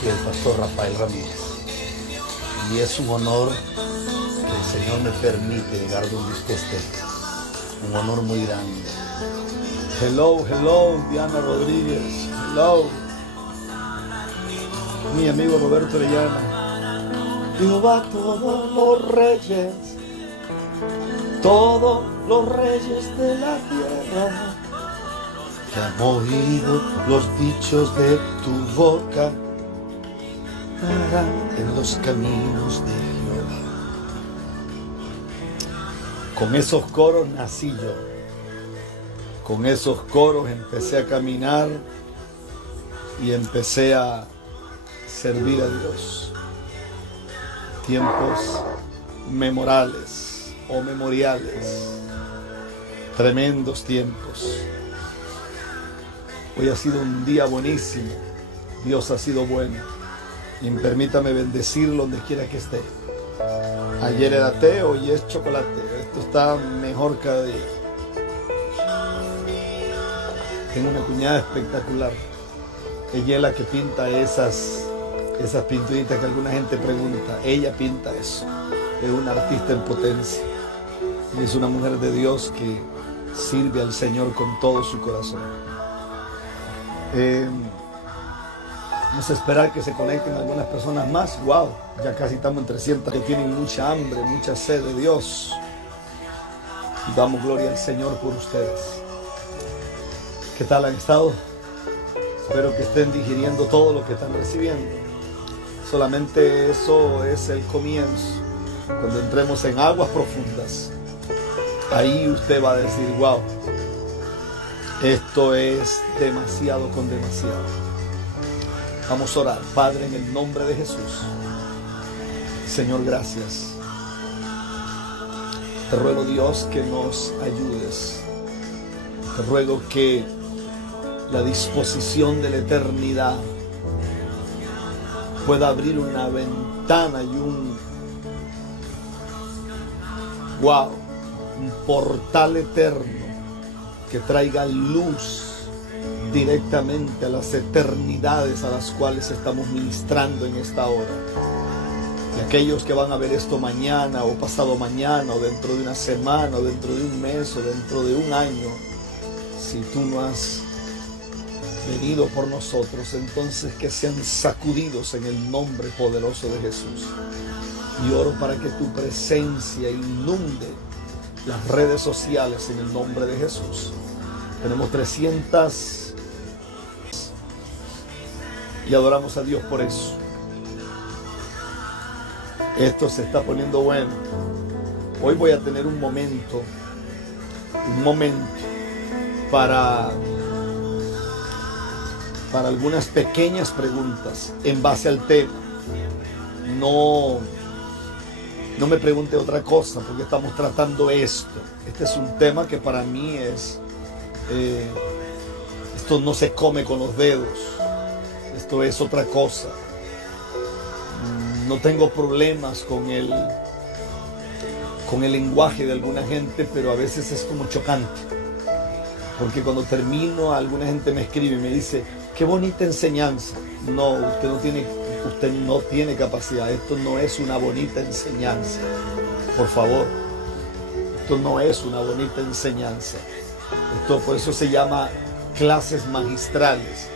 soy el pastor Rafael Ramírez y es un honor que el Señor me permite llegar donde usted esté. Un honor muy grande. Hello, Diana Rodríguez. Hello. Mi amigo Roberto Orellana. Jehová, todos los reyes de la tierra, que han oído los dichos de tu boca, en los caminos de Jehová. Con esos coros nací yo. Con esos coros empecé a caminar y empecé a servir a Dios. Tiempos memorables o memoriales. Tremendos tiempos. Hoy ha sido un día buenísimo. Dios ha sido bueno. Y permítame bendecirlo donde quiera que esté. Ayer era té, hoy es chocolate. Esto está mejor cada día. Tengo una cuñada espectacular. Ella es la que pinta esas pinturitas que alguna gente pregunta. Ella pinta eso. Es una artista en potencia. Y es una mujer de Dios que sirve al Señor con todo su corazón. Vamos a esperar que se conecten algunas personas más. Wow, ya casi estamos en 300 que tienen mucha hambre, mucha sed de Dios. Y damos gloria al Señor por ustedes. ¿Qué tal han estado? Espero que estén digiriendo todo lo que están recibiendo. Solamente eso es el comienzo. Cuando entremos en aguas profundas, ahí usted va a decir, wow, esto es demasiado con demasiado. Vamos a orar. Padre, en el nombre de Jesús. Señor, gracias. Te ruego, Dios, que nos ayudes. Te ruego que la disposición de la eternidad pueda abrir una ventana y un portal eterno que traiga luz directamente a las eternidades a las cuales estamos ministrando en esta hora. Y aquellos que van a ver esto mañana o pasado mañana o dentro de una semana o dentro de un mes o dentro de un año, si tú no has venido por nosotros, entonces que sean sacudidos en el nombre poderoso de Jesús. Y oro para que tu presencia inunde las redes sociales en el nombre de Jesús. Tenemos 300 y adoramos a Dios por eso. Esto se está poniendo bueno. Hoy voy a tener un momento para algunas pequeñas preguntas en base al tema. No me pregunte otra cosa porque estamos tratando esto. Este es un tema que para mí es... esto no se come con los dedos. Esto es otra cosa. No tengo problemas con el lenguaje de alguna gente, pero a veces es como chocante. Porque cuando termino, alguna gente me escribe y me dice, qué bonita enseñanza. No, usted no tiene capacidad. Esto no es una bonita enseñanza. Por favor, esto no es una bonita enseñanza. Esto por eso se llama clases magistrales.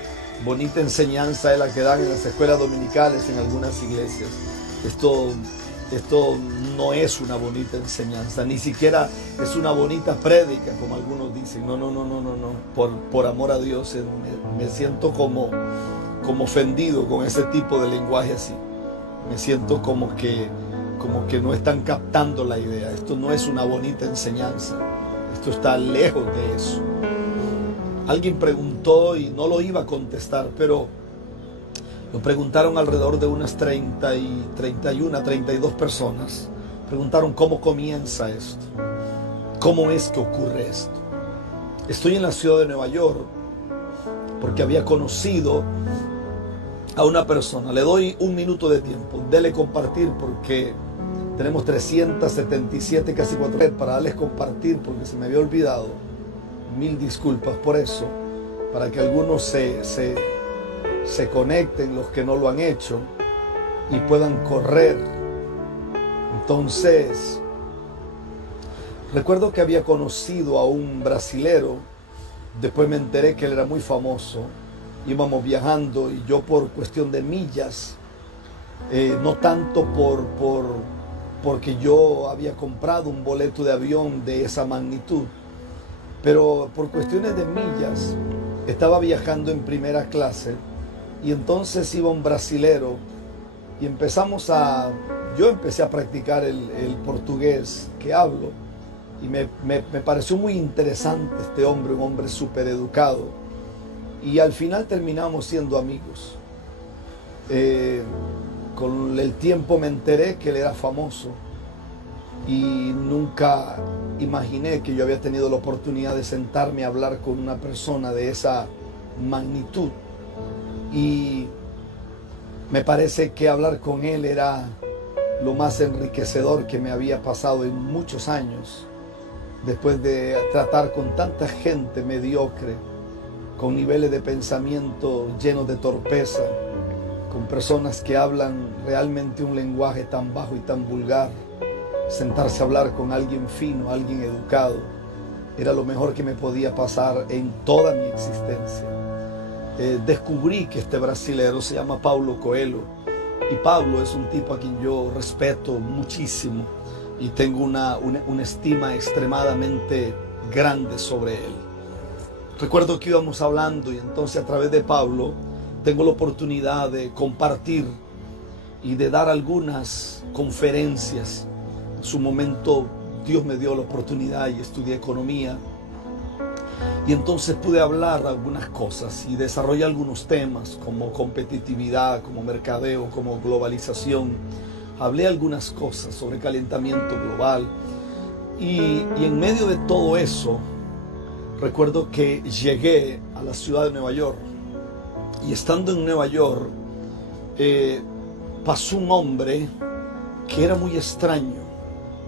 Bonita enseñanza es la que dan en las escuelas dominicales en algunas iglesias. Esto no es una bonita enseñanza, ni siquiera es una bonita prédica, como algunos dicen. No. Por amor a Dios, me siento como ofendido con ese tipo de lenguaje así. Me siento como que no están captando la idea. Esto no es una bonita enseñanza. Esto está lejos de eso. Alguien preguntó y no lo iba a contestar, pero lo preguntaron alrededor de unas 32 personas. Preguntaron cómo comienza esto. ¿Cómo es que ocurre esto? Estoy en la ciudad de Nueva York porque había conocido a una persona. Le doy un minuto de tiempo. Dele compartir porque tenemos 377, casi 400 para darles compartir porque se me había olvidado. Mil disculpas por eso. Para que algunos se se conecten los que no lo han hecho y puedan correr. Entonces, recuerdo que había conocido a un brasilero, después me enteré que él era muy famoso, íbamos viajando y yo por cuestión de millas, no tanto porque yo había comprado un boleto de avión de esa magnitud, pero por cuestiones de millas estaba viajando en primera clase y entonces iba un brasilero y yo empecé a practicar el portugués que hablo y me pareció muy interesante este hombre, un hombre súper educado, y al final terminamos siendo amigos. Con el tiempo me enteré que él era famoso y nunca imaginé que yo había tenido la oportunidad de sentarme a hablar con una persona de esa magnitud, y me parece que hablar con él era lo más enriquecedor que me había pasado en muchos años, después de tratar con tanta gente mediocre, con niveles de pensamiento llenos de torpeza, con personas que hablan realmente un lenguaje tan bajo y tan vulgar. Sentarse a hablar con alguien fino, alguien educado, era lo mejor que me podía pasar en toda mi existencia. Descubrí que este brasilero se llama Paulo Coelho, y Pablo es un tipo a quien yo respeto muchísimo y tengo una estima extremadamente grande sobre él. Recuerdo que íbamos hablando y entonces a través de Pablo tengo la oportunidad de compartir y de dar algunas conferencias. En su momento Dios me dio la oportunidad y estudié economía, y entonces pude hablar algunas cosas y desarrollé algunos temas como competitividad, como mercadeo, como globalización. Hablé algunas cosas sobre calentamiento global, y en medio de todo eso recuerdo que llegué a la ciudad de Nueva York, y estando en Nueva York pasó un hombre que era muy extraño,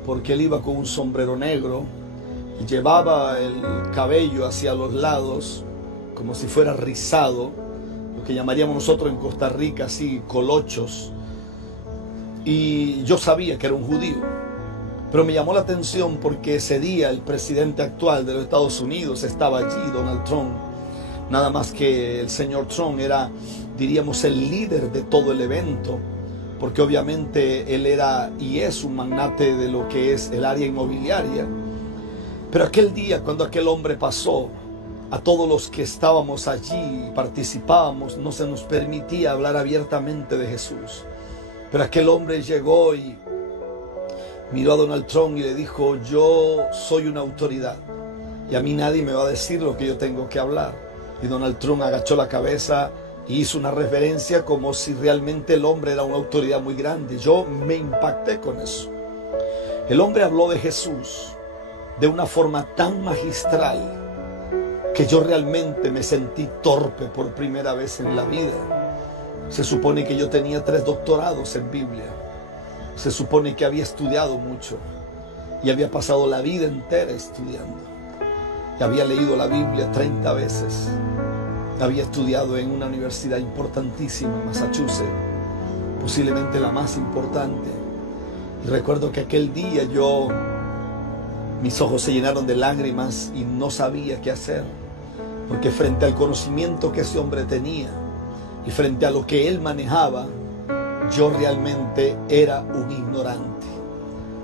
porque él iba con un sombrero negro y llevaba el cabello hacia los lados como si fuera rizado, lo que llamaríamos nosotros en Costa Rica así colochos, y yo sabía que era un judío, pero me llamó la atención porque ese día el presidente actual de los Estados Unidos estaba allí, Donald Trump. Nada más que el señor Trump era, diríamos, el líder de todo el evento, porque obviamente él era y es un magnate de lo que es el área inmobiliaria. Pero aquel día, cuando aquel hombre pasó, a todos los que estábamos allí y participábamos, no se nos permitía hablar abiertamente de Jesús. Pero aquel hombre llegó y miró a Donald Trump y le dijo: yo soy una autoridad y a mí nadie me va a decir lo que yo tengo que hablar. Y Donald Trump agachó la cabeza y hizo una reverencia como si realmente el hombre era una autoridad muy grande. Yo me impacté con eso. El hombre habló de Jesús de una forma tan magistral que yo realmente me sentí torpe por primera vez en la vida. Se supone que yo tenía 3 doctorados en Biblia. Se supone que había estudiado mucho y había pasado la vida entera estudiando. Y había leído la Biblia 30 veces. Había estudiado en una universidad importantísima en Massachusetts, posiblemente la más importante. Y recuerdo que aquel día mis ojos se llenaron de lágrimas y no sabía qué hacer, porque frente al conocimiento que ese hombre tenía y frente a lo que él manejaba, yo realmente era un ignorante.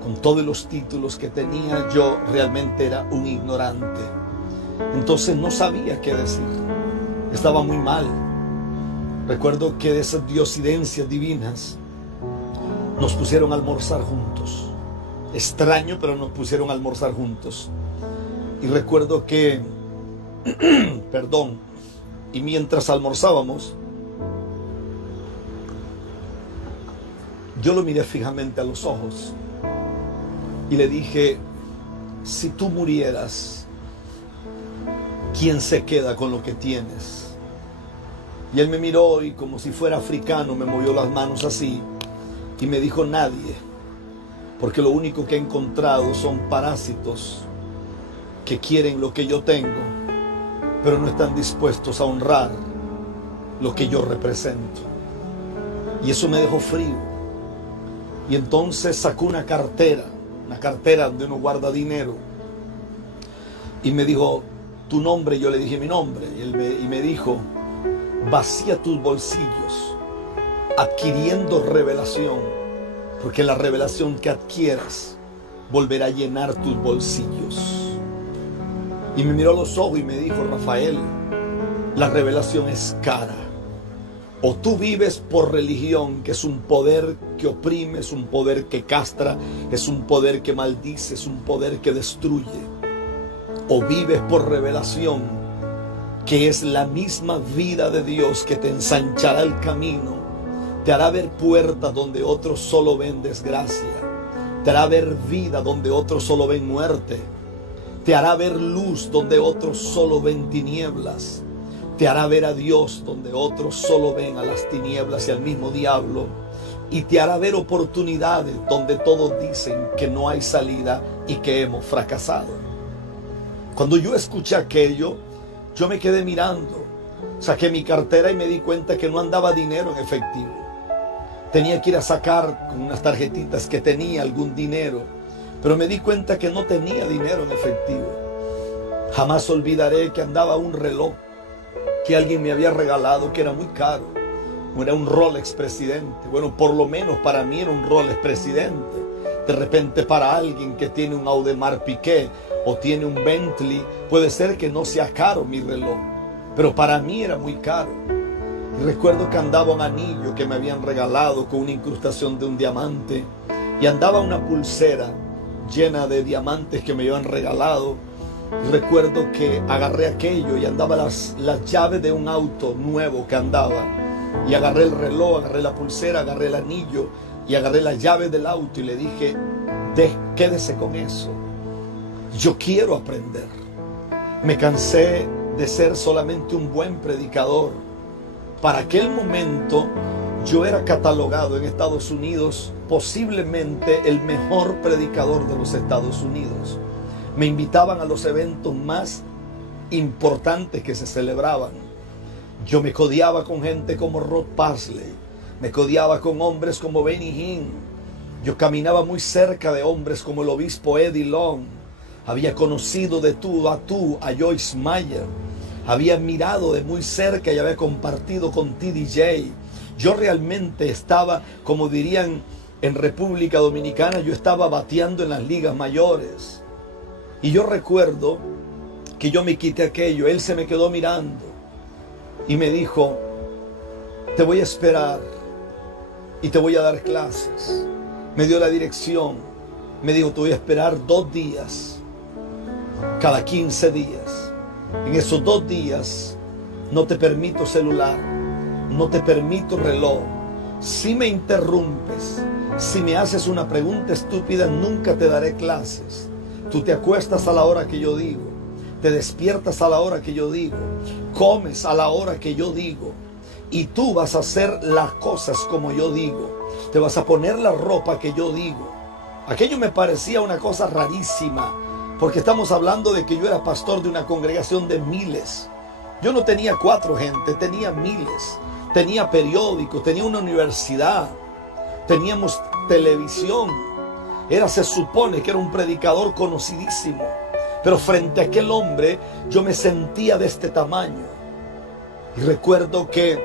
Con todos los títulos que tenía, yo realmente era un ignorante. Entonces no sabía qué decir. Estaba muy mal. Recuerdo que de esas diosidencias divinas nos pusieron a almorzar juntos. Extraño, pero nos pusieron a almorzar juntos. Y recuerdo que, y mientras almorzábamos, yo lo miré fijamente a los ojos y le dije: si tú murieras, ¿quién se queda con lo que tienes? Y él me miró y como si fuera africano me movió las manos así y me dijo: nadie, porque lo único que he encontrado son parásitos que quieren lo que yo tengo, pero no están dispuestos a honrar lo que yo represento. Y eso me dejó frío. Y entonces sacó una cartera donde uno guarda dinero. Y me dijo, ¿tu nombre? Yo le dije mi nombre. Y me dijo, vacía tus bolsillos, adquiriendo revelación, porque la revelación que adquieras volverá a llenar tus bolsillos. Y me miró a los ojos y me dijo, Rafael, la revelación es cara. O tú vives por religión, que es un poder que oprime, es un poder que castra, es un poder que maldice, es un poder que destruye. O vives por revelación, que es la misma vida de Dios que te ensanchará el camino, te hará ver puertas donde otros solo ven desgracia, te hará ver vida donde otros solo ven muerte, te hará ver luz donde otros solo ven tinieblas, te hará ver a Dios donde otros solo ven a las tinieblas y al mismo diablo, y te hará ver oportunidades donde todos dicen que no hay salida y que hemos fracasado. Cuando yo escuché aquello, yo me quedé mirando, saqué mi cartera y me di cuenta que no andaba dinero en efectivo. Tenía que ir a sacar con unas tarjetitas que tenía algún dinero, pero me di cuenta que no tenía dinero en efectivo. Jamás olvidaré que andaba un reloj que alguien me había regalado, que era muy caro. Era un Rolex Presidente. Bueno, por lo menos para mí era un Rolex Presidente. De repente para alguien que tiene un Audemars Piguet o tiene un Bentley, puede ser que no sea caro mi reloj, pero para mí era muy caro. Y recuerdo que andaba un anillo que me habían regalado con una incrustación de un diamante, y andaba una pulsera llena de diamantes que me habían regalado. Y recuerdo que agarré aquello y andaba las llaves de un auto nuevo que andaba, y agarré el reloj, agarré la pulsera, agarré el anillo y agarré la llave del auto y le dije, quédese con eso, yo quiero aprender. Me cansé de ser solamente un buen predicador. Para aquel momento yo era catalogado en Estados Unidos posiblemente el mejor predicador de los Estados Unidos. Me invitaban a los eventos más importantes que se celebraban. Yo me codeaba con gente como Rod Parsley, me codeaba con hombres como Benny Hinn. Yo caminaba muy cerca de hombres como el obispo Eddie Long. Había conocido de tú a Joyce Meyer. Había mirado de muy cerca y había compartido con T.D. Yo realmente estaba, como dirían en República Dominicana, yo estaba bateando en las ligas mayores. Y yo recuerdo que yo me quité aquello. Él se me quedó mirando y me dijo, te voy a esperar y te voy a dar clases. Me dio la dirección. Me dijo, te voy a esperar 2 días, cada 15 días. En esos 2 días no te permito celular, no te permito reloj. Si me interrumpes, si me haces una pregunta estúpida, nunca te daré clases. Tú te acuestas a la hora que yo digo, te despiertas a la hora que yo digo, comes a la hora que yo digo, y tú vas a hacer las cosas como yo digo, te vas a poner la ropa que yo digo. Aquello me parecía una cosa rarísima, porque estamos hablando de que yo era pastor de una congregación de miles. Yo no tenía 4 gente, tenía miles. Tenía periódicos, tenía una universidad, teníamos televisión. Se supone que era un predicador conocidísimo, pero frente a aquel hombre yo me sentía de este tamaño. Y recuerdo que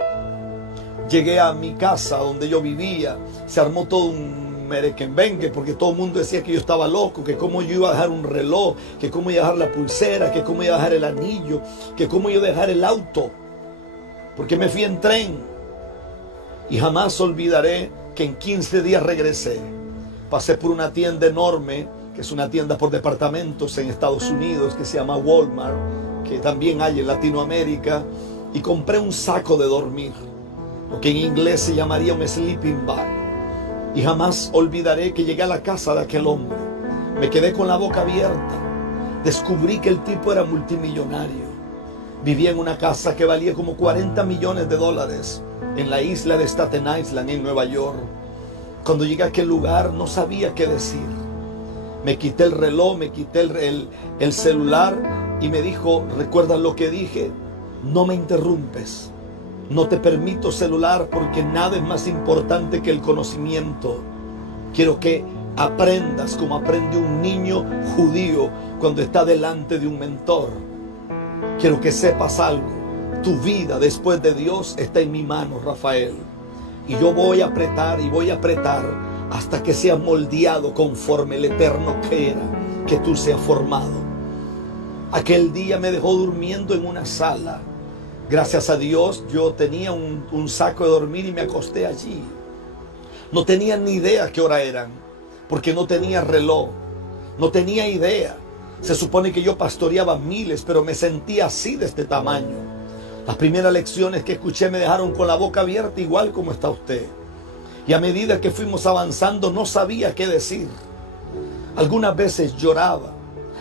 llegué a mi casa donde yo vivía, se armó todo un merequenbengue, porque todo el mundo decía que yo estaba loco, que cómo yo iba a dejar un reloj, que cómo iba a dejar la pulsera, que cómo iba a dejar el anillo, que cómo iba a dejar el auto, porque me fui en tren. Y jamás olvidaré que en 15 días regresé. Pasé por una tienda enorme, que es una tienda por departamentos en Estados Unidos, que se llama Walmart, que también hay en Latinoamérica, y compré un saco de dormir, lo que en inglés se llamaría un sleeping bag. Y jamás olvidaré que llegué a la casa de aquel hombre. Me quedé con la boca abierta. Descubrí que el tipo era multimillonario. Vivía en una casa que valía como $40 millones en la isla de Staten Island, en Nueva York. Cuando llegué a aquel lugar no sabía qué decir. Me quité el reloj, me quité el celular y me dijo, ¿recuerdas lo que dije? No me interrumpes. No te permito celular porque nada es más importante que el conocimiento. Quiero que aprendas como aprende un niño judío cuando está delante de un mentor. Quiero que sepas algo. Tu vida después de Dios está en mi mano, Rafael. Y yo voy a apretar y voy a apretar hasta que seas moldeado conforme el eterno quiera que tú seas formado. Aquel día me dejó durmiendo en una sala. Gracias a Dios yo tenía un saco de dormir y me acosté allí. No tenía ni idea qué hora eran, porque no tenía reloj. No tenía idea. Se supone que yo pastoreaba miles, pero me sentía así de este tamaño. Las primeras lecciones que escuché me dejaron con la boca abierta, igual como está usted. Y a medida que fuimos avanzando no sabía qué decir. Algunas veces lloraba.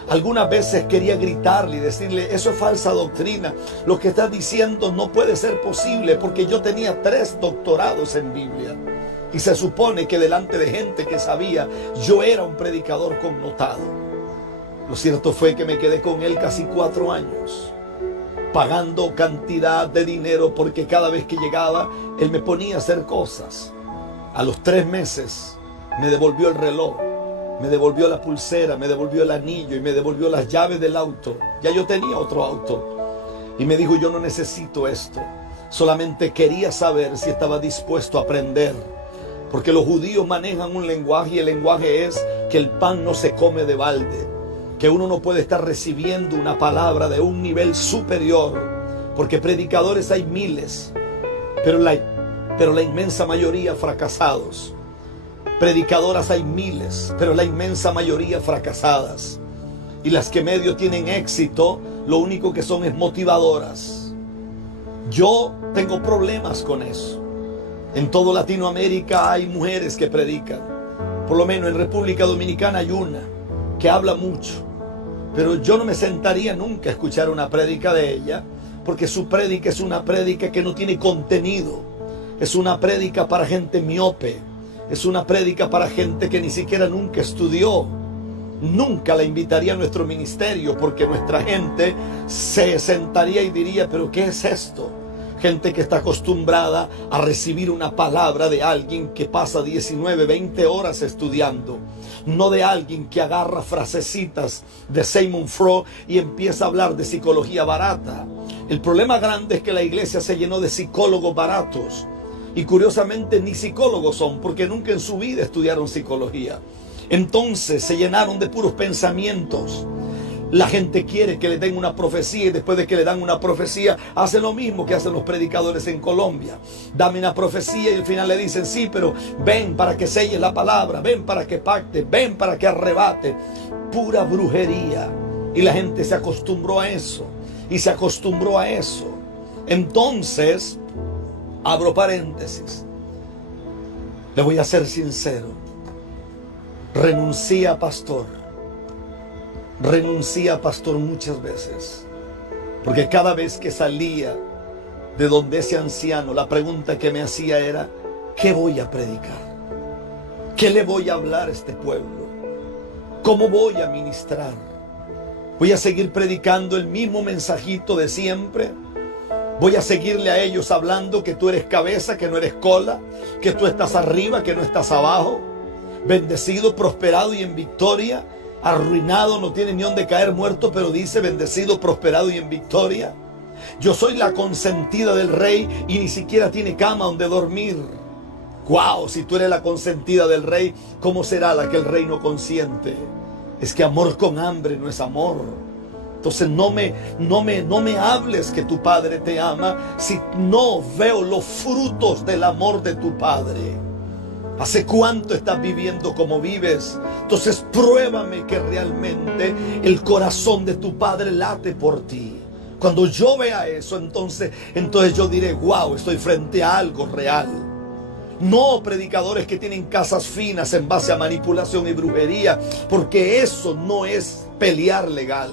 Algunas veces quería gritarle y decirle: eso es falsa doctrina. Lo que estás diciendo no puede ser posible, porque yo tenía 3 doctorados en Biblia. Y se supone que delante de gente que sabía, yo era un predicador connotado. Lo cierto fue que me quedé con él casi 4 años. Pagando cantidad de dinero porque cada vez que llegaba, él me ponía a hacer cosas. A los 3 meses me devolvió el reloj, me devolvió la pulsera, me devolvió el anillo y me devolvió las llaves del auto. Ya yo tenía otro auto. Y me dijo: yo no necesito esto. Solamente quería saber si estaba dispuesto a aprender. Porque los judíos manejan un lenguaje y el lenguaje es que el pan no se come de balde. Que uno no puede estar recibiendo una palabra de un nivel superior, porque predicadores hay miles, pero la inmensa mayoría fracasados. Predicadoras hay miles, pero la inmensa mayoría fracasadas. Y las que medio tienen éxito, lo único que son es motivadoras. Yo tengo problemas con eso. En toda Latinoamérica hay mujeres que predican. Por lo menos en República Dominicana hay una que habla mucho. Pero yo no me sentaría nunca a escuchar una prédica de ella, porque su prédica es una prédica que no tiene contenido. Es una prédica para gente miope. Es una prédica para gente que ni siquiera nunca estudió. Nunca la invitaría a nuestro ministerio, porque nuestra gente se sentaría y diría: ¿pero qué es esto? Gente que está acostumbrada a recibir una palabra de alguien que pasa 19, 20 horas estudiando. No de alguien que agarra frasecitas de Sigmund Freud y empieza a hablar de psicología barata. El problema grande es que la iglesia se llenó de psicólogos baratos. Y curiosamente ni psicólogos son, porque nunca en su vida estudiaron psicología. Entonces se llenaron de puros pensamientos. La gente quiere que le den una profecía y después de que le dan una profecía hacen lo mismo que hacen los predicadores en Colombia. Dame una profecía y al final le dicen: sí, pero ven para que selles la palabra, ven para que pacte, ven para que arrebate. Pura brujería. Y la gente se acostumbró a eso. Y se acostumbró a eso. Entonces, abro paréntesis. Le voy a ser sincero. Renuncié a pastor muchas veces, porque cada vez que salía de donde ese anciano, la pregunta que me hacía era: ¿qué voy a predicar? ¿Qué le voy a hablar a este pueblo? ¿Cómo voy a ministrar? ¿Voy a seguir predicando el mismo mensajito de siempre? ¿Voy a seguirle a ellos hablando que tú eres cabeza, que no eres cola, que tú estás arriba, que no estás abajo? Bendecido, prosperado y en victoria. Arruinado, no tiene ni dónde caer, muerto, pero dice: bendecido, prosperado y en victoria. Yo soy la consentida del rey y ni siquiera tiene cama donde dormir. Wow, si tú eres la consentida del rey, ¿cómo será la que el rey no consiente? Es que amor con hambre no es amor. Entonces no me hables que tu padre te ama si no veo los frutos del amor de tu padre. ¿Hace cuánto estás viviendo como vives? Entonces pruébame que realmente el corazón de tu padre late por ti. Cuando yo vea eso, entonces yo diré: wow, estoy frente a algo real. No predicadores que tienen casas finas en base a manipulación y brujería, porque eso no es pelear legal.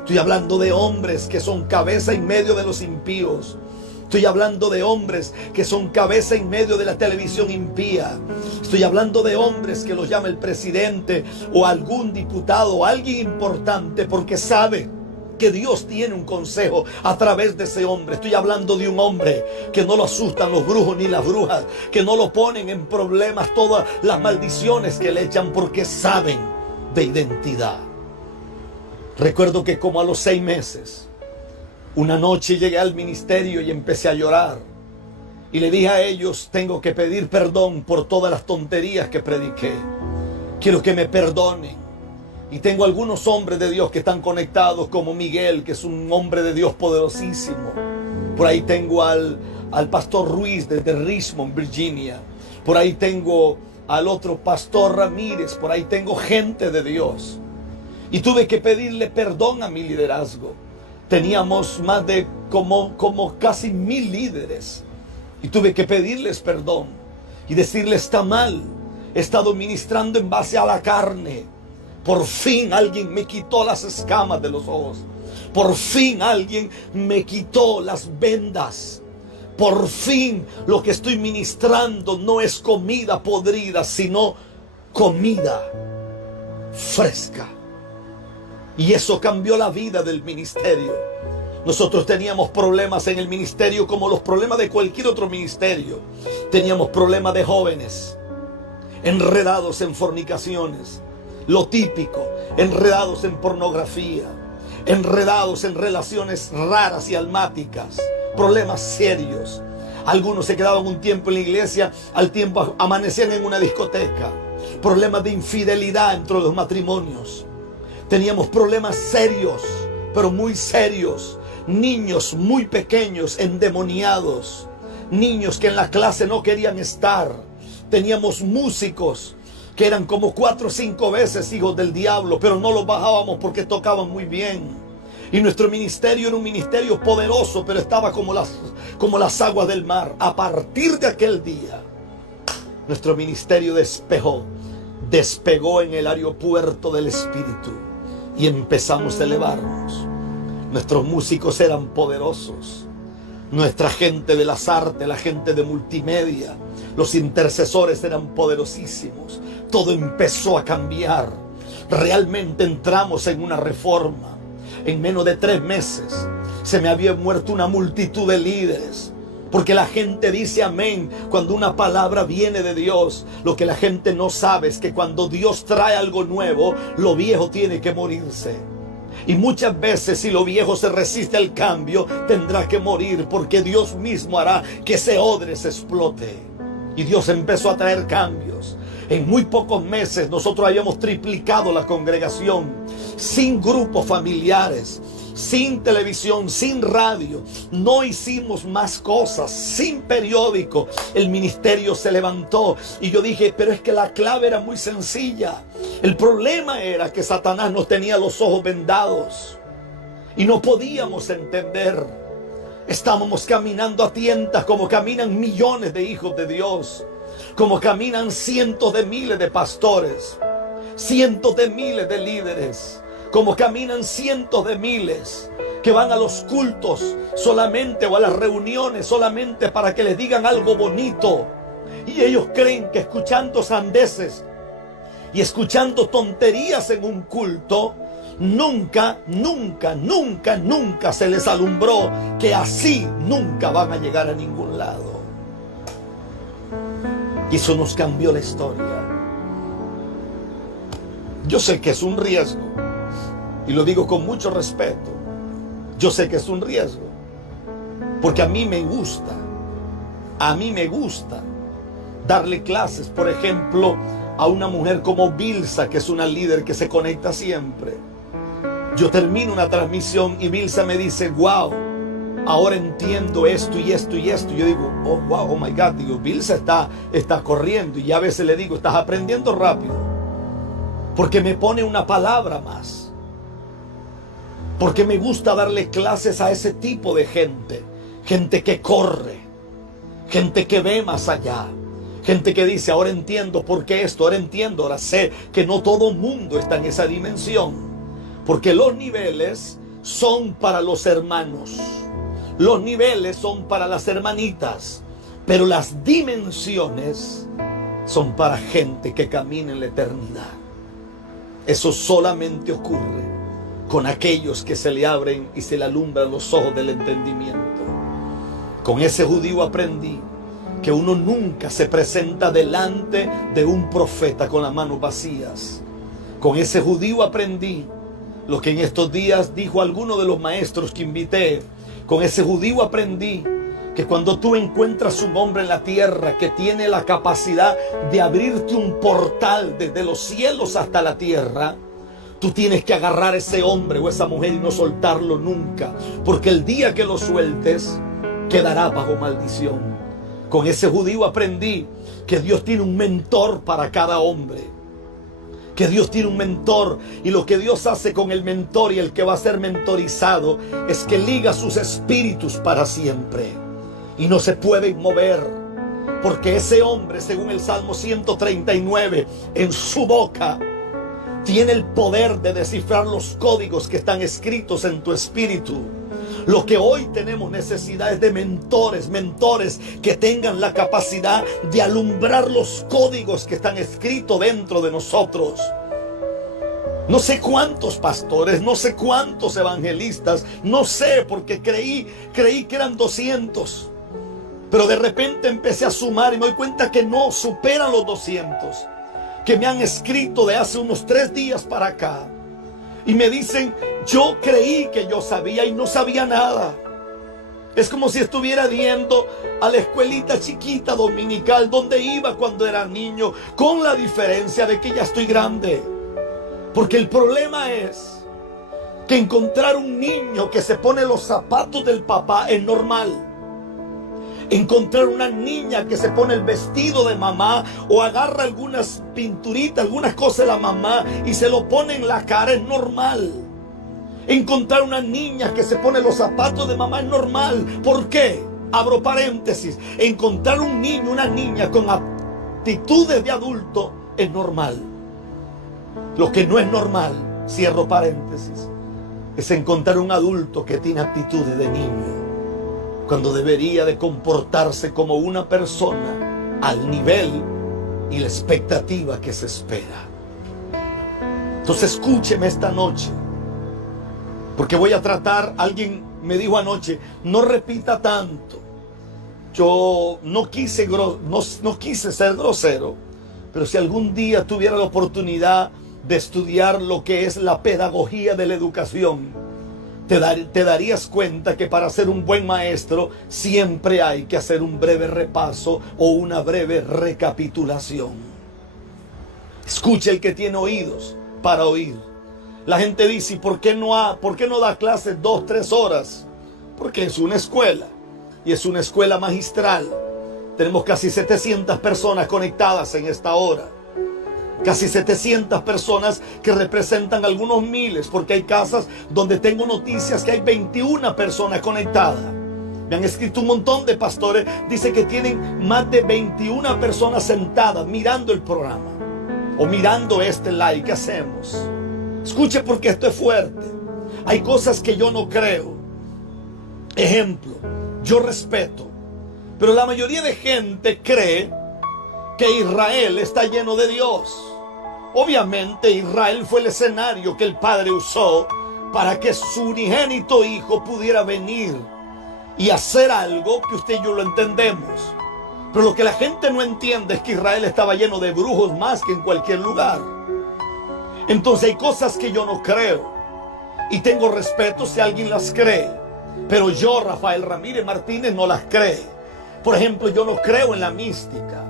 Estoy hablando de hombres que son cabeza en medio de los impíos. Estoy hablando de hombres que son cabeza en medio de la televisión impía. Estoy hablando de hombres que los llama el presidente o algún diputado o alguien importante porque sabe porque Dios tiene un consejo a través de ese hombre. Estoy hablando de un hombre que no lo asustan los brujos ni las brujas, que no lo ponen en problemas todas las maldiciones que le echan, porque saben de identidad. Recuerdo que como a los 6 meses, una noche llegué al ministerio y empecé a llorar. Y le dije a ellos, tengo que pedir perdón por todas las tonterías que prediqué. Quiero que me perdonen. Y tengo algunos hombres de Dios que están conectados, como Miguel, que es un hombre de Dios poderosísimo. Por ahí tengo al pastor Ruiz desde Richmond, Virginia. Por ahí tengo al otro pastor Ramírez. Por ahí tengo gente de Dios. Y tuve que pedirle perdón a mi liderazgo. Teníamos más de como casi 1000 líderes. Y tuve que pedirles perdón y decirles, está mal. He estado ministrando en base a la carne. Por fin alguien me quitó las escamas de los ojos. Por fin alguien me quitó las vendas. Por fin lo que estoy ministrando no es comida podrida, sino comida fresca. Y eso cambió la vida del ministerio. Nosotros teníamos problemas en el ministerio como los problemas de cualquier otro ministerio. Teníamos problemas de jóvenes enredados en fornicaciones, lo típico, enredados en pornografía, enredados en relaciones raras y almáticas, problemas serios. Algunos se quedaban un tiempo en la iglesia, al tiempo amanecían en una discoteca. Problemas de infidelidad entre los matrimonios. Teníamos problemas serios, pero muy serios. Niños muy pequeños, endemoniados. Niños que en la clase no querían estar. Teníamos músicos que eran como 4 o 5 veces hijos del diablo, pero no los bajábamos porque tocaban muy bien. Y nuestro ministerio era un ministerio poderoso, pero estaba como las aguas del mar. A partir de aquel día, nuestro ministerio despegó en el aeropuerto del Espíritu y empezamos a elevarnos. Nuestros músicos eran poderosos. Nuestra gente de las artes, la gente de multimedia, los intercesores eran poderosísimos. Todo empezó a cambiar. Realmente entramos en una reforma. En menos de 3 meses se me había muerto una multitud de líderes. Porque la gente dice amén cuando una palabra viene de Dios. Lo que la gente no sabe es que cuando Dios trae algo nuevo, lo viejo tiene que morirse. Y muchas veces, si lo viejo se resiste al cambio, tendrá que morir, porque Dios mismo hará que ese odre se explote. Y Dios empezó a traer cambios. En muy pocos meses nosotros habíamos triplicado la congregación, sin grupos familiares, sin televisión, sin radio. No hicimos más cosas, sin periódico. El ministerio se levantó y yo dije, pero es que la clave era muy sencilla. El problema era que Satanás nos tenía los ojos vendados y no podíamos entender. Estábamos caminando a tientas como caminan millones de hijos de Dios, como caminan cientos de miles de pastores, cientos de miles de líderes, como caminan cientos de miles que van a los cultos solamente o a las reuniones solamente para que les digan algo bonito. Y ellos creen que escuchando sandeces y escuchando tonterías en un culto, nunca se les alumbró que así nunca van a llegar a ningún lado. Y eso nos cambió la historia. Yo sé que es un riesgo. Y lo digo con mucho respeto. Yo sé que es un riesgo. Porque a mí me gusta darle clases, por ejemplo, a una mujer como Vilsa, que es una líder que se conecta siempre. Yo termino una transmisión y Vilsa me dice, wow, ahora entiendo esto y esto y esto. Y yo digo, oh wow, oh my God. Digo, Vilsa está corriendo. Y a veces le digo, estás aprendiendo rápido. Porque me pone una palabra más. Porque me gusta darle clases a ese tipo de gente. Gente que corre. Gente que ve más allá. Gente que dice, ahora entiendo por qué esto, ahora entiendo, ahora sé que no todo mundo está en esa dimensión. Porque los niveles son para los hermanos. Los niveles son para las hermanitas. Pero las dimensiones son para gente que camina en la eternidad. Eso solamente ocurre con aquellos que se le abren y se le alumbran los ojos del entendimiento. Con ese judío aprendí que uno nunca se presenta delante de un profeta con las manos vacías. Con ese judío aprendí lo que en estos días dijo alguno de los maestros que invité. Con ese judío aprendí que cuando tú encuentras un hombre en la tierra que tiene la capacidad de abrirte un portal desde los cielos hasta la tierra, tú tienes que agarrar a ese hombre o esa mujer y no soltarlo nunca, porque el día que lo sueltes quedará bajo maldición. Con ese judío aprendí que Dios tiene un mentor para cada hombre, que Dios tiene un mentor, y lo que Dios hace con el mentor y el que va a ser mentorizado es que liga sus espíritus para siempre y no se pueden mover, porque ese hombre, según el Salmo 139, en su boca tiene el poder de descifrar los códigos que están escritos en tu espíritu. Lo que hoy tenemos necesidad es de mentores que tengan la capacidad de alumbrar los códigos que están escritos dentro de nosotros. No sé cuántos pastores, no sé cuántos evangelistas, no sé, porque creí que eran 200. Pero de repente empecé a sumar y me doy cuenta que no superan los 200 que me han escrito de hace unos 3 días para acá. Y me dicen, yo creí que yo sabía y no sabía nada. Es como si estuviera yendo a la escuelita chiquita dominical donde iba cuando era niño, con la diferencia de que ya estoy grande. Porque el problema es que encontrar un niño que se pone los zapatos del papá es normal. Encontrar una niña que se pone el vestido de mamá o agarra algunas pinturitas, algunas cosas de la mamá y se lo pone en la cara es normal. Encontrar una niña que se pone los zapatos de mamá es normal. ¿Por qué? Abro paréntesis. Encontrar un niño, una niña con actitudes de adulto es normal. Lo que no es normal, cierro paréntesis, es encontrar un adulto que tiene actitudes de niño, cuando debería de comportarse como una persona al nivel y la expectativa que se espera. Entonces escúcheme esta noche, porque voy a tratar, alguien me dijo anoche, no repita tanto. Yo no quise ser grosero, pero si algún día tuviera la oportunidad de estudiar lo que es la pedagogía de la educación, te darías cuenta que para ser un buen maestro siempre hay que hacer un breve repaso o una breve recapitulación. Escucha el que tiene oídos para oír. La gente dice, ¿por qué no da clases 2-3 horas? Porque es una escuela, y es una escuela magistral. Tenemos casi 700 personas conectadas en esta hora. Casi 700 personas que representan algunos miles, porque hay casas donde tengo noticias que hay 21 personas conectadas. Me han escrito un montón de pastores, dice que tienen más de 21 personas sentadas mirando el programa o mirando este live que hacemos. Escuche, porque esto es fuerte. Hay cosas que yo no creo. Ejemplo, yo respeto, pero la mayoría de gente cree que Israel está lleno de Dios. Obviamente Israel fue el escenario que el Padre usó para que su unigénito Hijo pudiera venir y hacer algo que usted y yo lo entendemos. Pero lo que la gente no entiende es que Israel estaba lleno de brujos más que en cualquier lugar. Entonces hay cosas que yo no creo y tengo respeto si alguien las cree, pero yo, Rafael Ramírez Martínez, no las cree. Por ejemplo, yo no creo en la mística.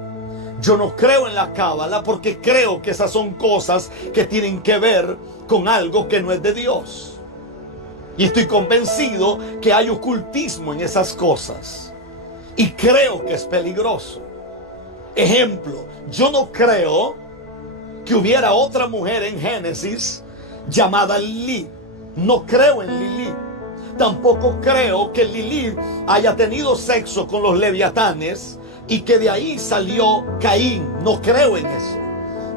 Yo no creo en la cábala, porque creo que esas son cosas que tienen que ver con algo que no es de Dios. Y estoy convencido que hay ocultismo en esas cosas. Y creo que es peligroso. Ejemplo, yo no creo que hubiera otra mujer en Génesis llamada Lilith. No creo en Lilith. Tampoco creo que Lilith haya tenido sexo con los leviatanes y que de ahí salió Caín. No creo en eso.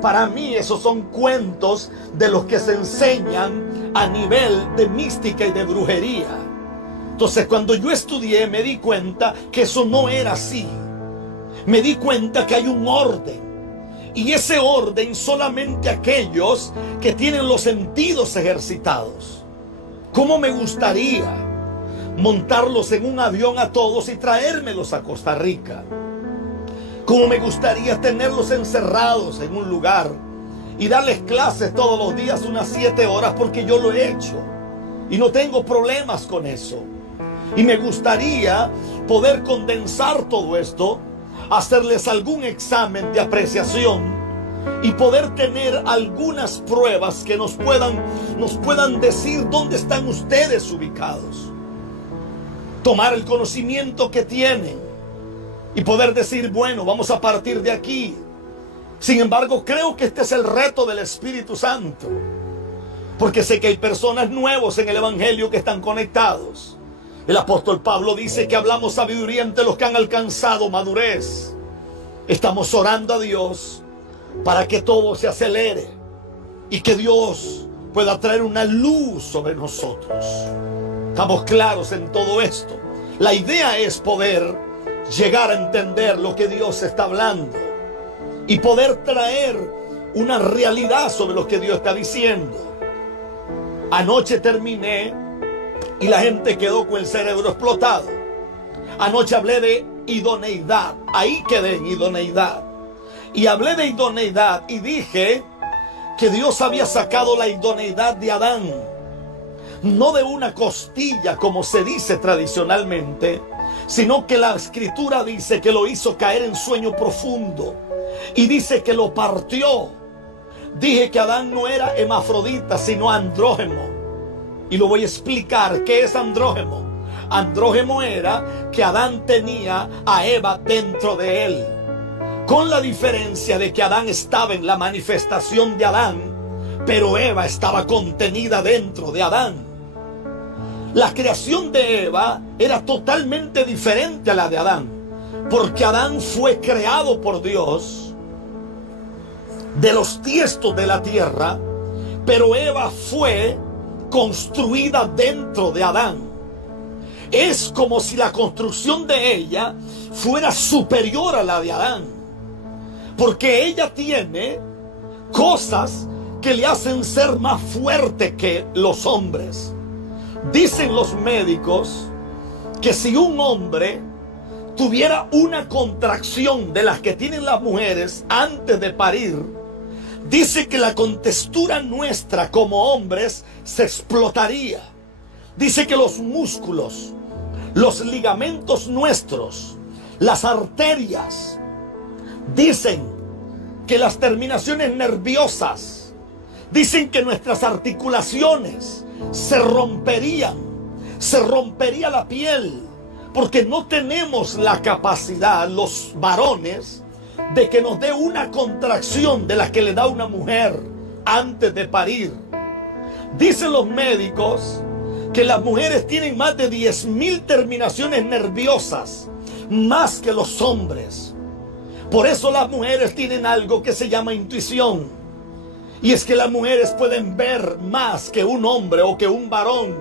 Para mí esos son cuentos de los que se enseñan a nivel de mística y de brujería. Entonces, cuando yo estudié, me di cuenta que eso no era así. Me di cuenta que hay un orden, y ese orden solamente aquellos que tienen los sentidos ejercitados. ¿Cómo me gustaría montarlos en un avión a todos y traérmelos a Costa Rica? ¿Cómo me gustaría tenerlos encerrados en un lugar y darles clases todos los días unas 7 horas? Porque yo lo he hecho y no tengo problemas con eso. Y me gustaría poder condensar todo esto, hacerles algún examen de apreciación y poder tener algunas pruebas que nos puedan decir dónde están ustedes ubicados. Tomar el conocimiento que tienen y poder decir, bueno, vamos a partir de aquí. Sin embargo, creo que este es el reto del Espíritu Santo, porque sé que hay personas nuevos en el Evangelio que están conectados. El apóstol Pablo dice que hablamos sabiduría entre los que han alcanzado madurez. Estamos orando a Dios para que todo se acelere y que Dios pueda traer una luz sobre nosotros. Estamos claros en todo esto. La idea es poder llegar a entender lo que Dios está hablando y poder traer una realidad sobre lo que Dios está diciendo. Anoche terminé y la gente quedó con el cerebro explotado. Anoche hablé de idoneidad. Ahí quedé en idoneidad. Y hablé de idoneidad y dije que Dios había sacado la idoneidad de Adán, no de una costilla como se dice tradicionalmente, sino que la escritura dice que lo hizo caer en sueño profundo y dice que lo partió. Dije que Adán no era hermafrodita sino andrógeno, y lo voy a explicar. ¿Qué es andrógeno? Andrógeno era que Adán tenía a Eva dentro de él, con la diferencia de que Adán estaba en la manifestación de Adán, pero Eva estaba contenida dentro de Adán. La creación de Eva era totalmente diferente a la de Adán, porque Adán fue creado por Dios de los tiestos de la tierra, pero Eva fue construida dentro de Adán. Es como si la construcción de ella fuera superior a la de Adán, porque ella tiene cosas que le hacen ser más fuerte que los hombres. Dicen los médicos que si un hombre tuviera una contracción de las que tienen las mujeres antes de parir, dice que la contextura nuestra como hombres se explotaría. Dice que los músculos, los ligamentos nuestros, las arterias, dicen que las terminaciones nerviosas, dicen que nuestras articulaciones se rompería la piel, porque no tenemos la capacidad, los varones, de que nos dé una contracción de la que le da una mujer antes de parir. Dicen los médicos que las mujeres tienen más de 10,000 terminaciones nerviosas, más que los hombres. Por eso las mujeres tienen algo que se llama intuición. Y es que las mujeres pueden ver más que un hombre o que un varón.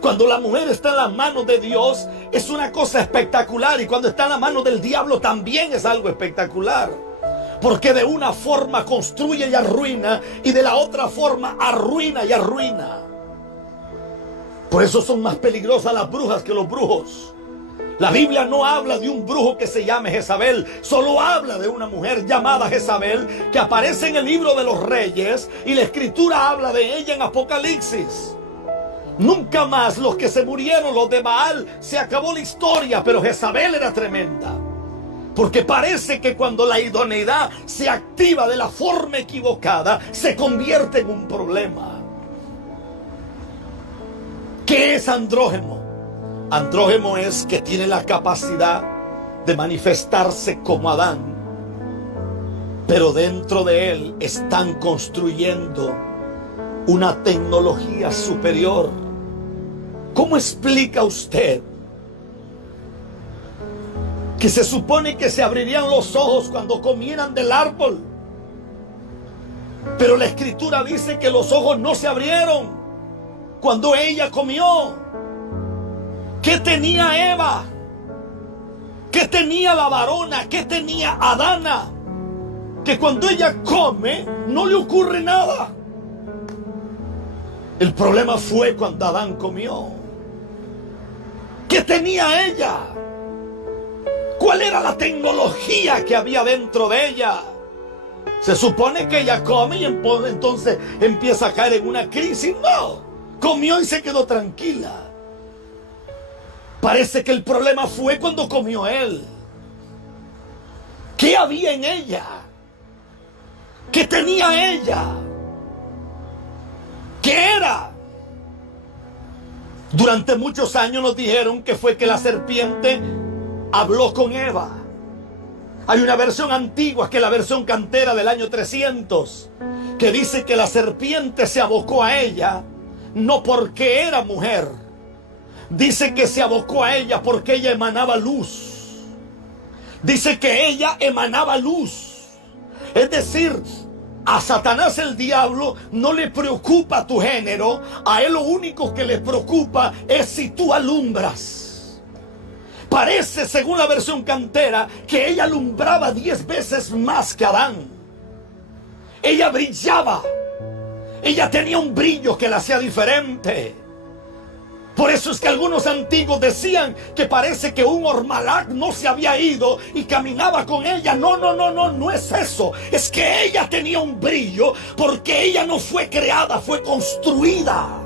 Cuando la mujer está en las manos de Dios es una cosa espectacular, y cuando está en las manos del diablo también es algo espectacular, porque de una forma construye y arruina, y de la otra forma arruina y arruina. Por eso son más peligrosas las brujas que los brujos. La Biblia no habla de un brujo que se llame Jezabel, solo habla de una mujer llamada Jezabel que aparece en el libro de los Reyes, y la escritura habla de ella en Apocalipsis. Nunca más los que se murieron, los de Baal, se acabó la historia, pero Jezabel era tremenda. Porque parece que cuando la idoneidad se activa de la forma equivocada, se convierte en un problema. ¿Qué es andrógeno? Andrógeno es que tiene la capacidad de manifestarse como Adán, pero dentro de él están construyendo una tecnología superior. ¿Cómo explica usted que se supone que se abrirían los ojos cuando comieran del árbol, pero la escritura dice que los ojos no se abrieron cuando ella comió? ¿Qué tenía Eva? ¿Qué tenía la varona? ¿Qué tenía Adana? Que cuando ella come no le ocurre nada. El problema fue cuando Adán comió. ¿Qué tenía ella? ¿Cuál era la tecnología que había dentro de ella? Se supone que ella come y entonces empieza a caer en una crisis. No, comió y se quedó tranquila. Parece que el problema fue cuando comió él. ¿Qué había en ella? ¿Qué tenía ella? ¿Qué era? Durante muchos años nos dijeron que fue que la serpiente habló con Eva. Hay una versión antigua, que es la versión cantera del año 300, que dice que la serpiente se abocó a ella, no porque era mujer. Dice que se abocó a ella porque ella emanaba luz. Dice que ella emanaba luz. Es decir, a Satanás, el diablo, no le preocupa tu género. A él lo único que le preocupa es si tú alumbras. Parece, según la versión cantera, que ella alumbraba 10 veces más que Adán. Ella brillaba. Ella tenía un brillo que la hacía diferente. Por eso es que algunos antiguos decían que parece que un Ormalak no se había ido y caminaba con ella. No es eso. Es que ella tenía un brillo porque ella no fue creada, fue construida.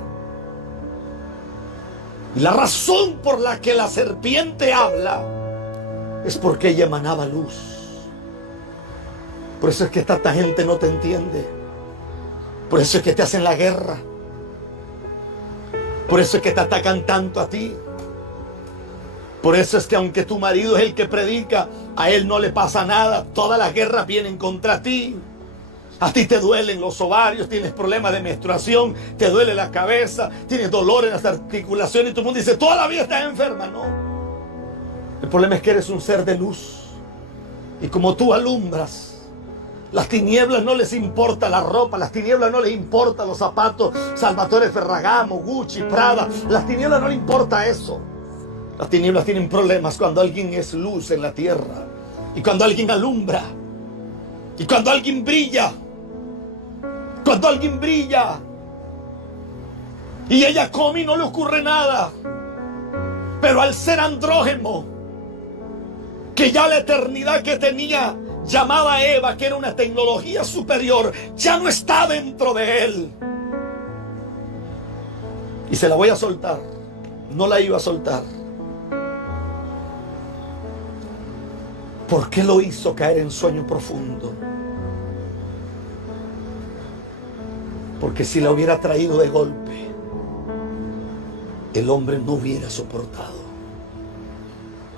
Y la razón por la que la serpiente habla es porque ella emanaba luz. Por eso es que tanta gente no te entiende. Por eso es que te hacen la guerra. Por eso es que te atacan tanto a ti. Por eso es que aunque tu marido es el que predica, a él no le pasa nada. Todas las guerras vienen contra ti. A ti te duelen los ovarios, tienes problemas de menstruación, te duele la cabeza, tienes dolor en las articulaciones y todo el mundo dice, toda la vida estás enferma. No. El problema es que eres un ser de luz. Y como tú alumbras, las tinieblas no les importa la ropa, las tinieblas no les importa los zapatos, Salvatore Ferragamo, Gucci, Prada. Las tinieblas no les importa eso. Las tinieblas tienen problemas cuando alguien es luz en la tierra. Y cuando alguien alumbra. Y cuando alguien brilla. Cuando alguien brilla. Y ella come y no le ocurre nada. Pero al ser andrógeno, que ya la eternidad que tenía llamada Eva, que era una tecnología superior, ya no está dentro de él. Y se la voy a soltar. No la iba a soltar. ¿Por qué lo hizo caer en sueño profundo? Porque si la hubiera traído de golpe, el hombre no hubiera soportado.